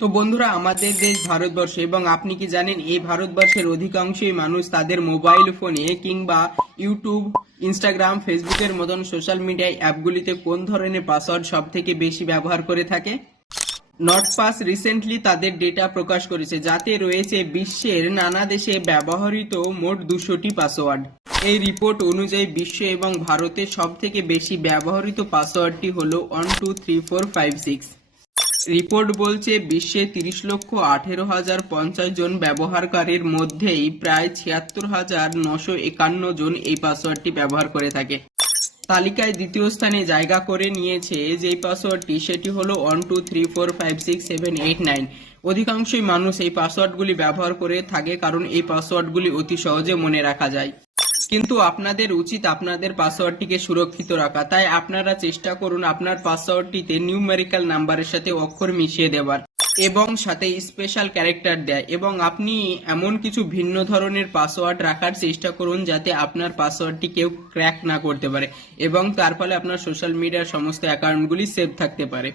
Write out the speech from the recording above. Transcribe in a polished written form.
তো বন্ধুরা, আমাদের দেশ ভারতবর্ষ এবং আপনি কি জানেন এই ভারতবর্ষের অধিকাংশই মানুষ তাদের মোবাইল ফোনে কিংবা ইউটিউব, ইনস্টাগ্রাম, ফেসবুকের মতন সোশ্যাল মিডিয়া অ্যাপগুলিতে কোন ধরনের পাসওয়ার্ড সব থেকে বেশি ব্যবহার করে থাকে? নটপাস রিসেন্টলি তাদের ডেটা প্রকাশ করেছে, যাতে রয়েছে বিশ্বের নানা দেশে ব্যবহৃত মোট 200টি পাসওয়ার্ড। এই রিপোর্ট অনুযায়ী বিশ্ব এবং ভারতের সব থেকে বেশি ব্যবহৃত পাসওয়ার্ডটি হল 123456। রিপোর্ট বলছে বিশ্বে 30,18,050 জন ব্যবহারকারীর মধ্যেই প্রায় 76,951 জন এই পাসওয়ার্ডটি ব্যবহার করে থাকে। তালিকায় দ্বিতীয় স্থানে জায়গা করে নিয়েছে যেই পাসওয়ার্ডটি, সেটি হলো 1234567889। অধিকাংশই মানুষ এই পাসওয়ার্ডগুলি ব্যবহার করে থাকে কারণ এই পাসওয়ার্ডগুলি অতি সহজে মনে রাখা যায়। কিন্তু আপনাদের উচিত আপনাদের পাসওয়ার্ডটিকে সুরক্ষিত রাখা, তাই আপনারা চেষ্টা করুন আপনার পাসওয়ার্ডটিতে নিউমেরিক্যাল নাম্বারের সাথে অক্ষর মিশিয়ে দেওয়ার এবং সাথে স্পেশাল ক্যারেক্টার দেয়, এবং আপনি এমন কিছু ভিন্ন ধরনের পাসওয়ার্ড রাখার চেষ্টা করুন যাতে আপনার পাসওয়ার্ডটি কেউ ক্র্যাক না করতে পারে এবং তার ফলে আপনার সোশ্যাল মিডিয়ার সমস্ত অ্যাকাউন্টগুলি সেভ থাকতে পারে।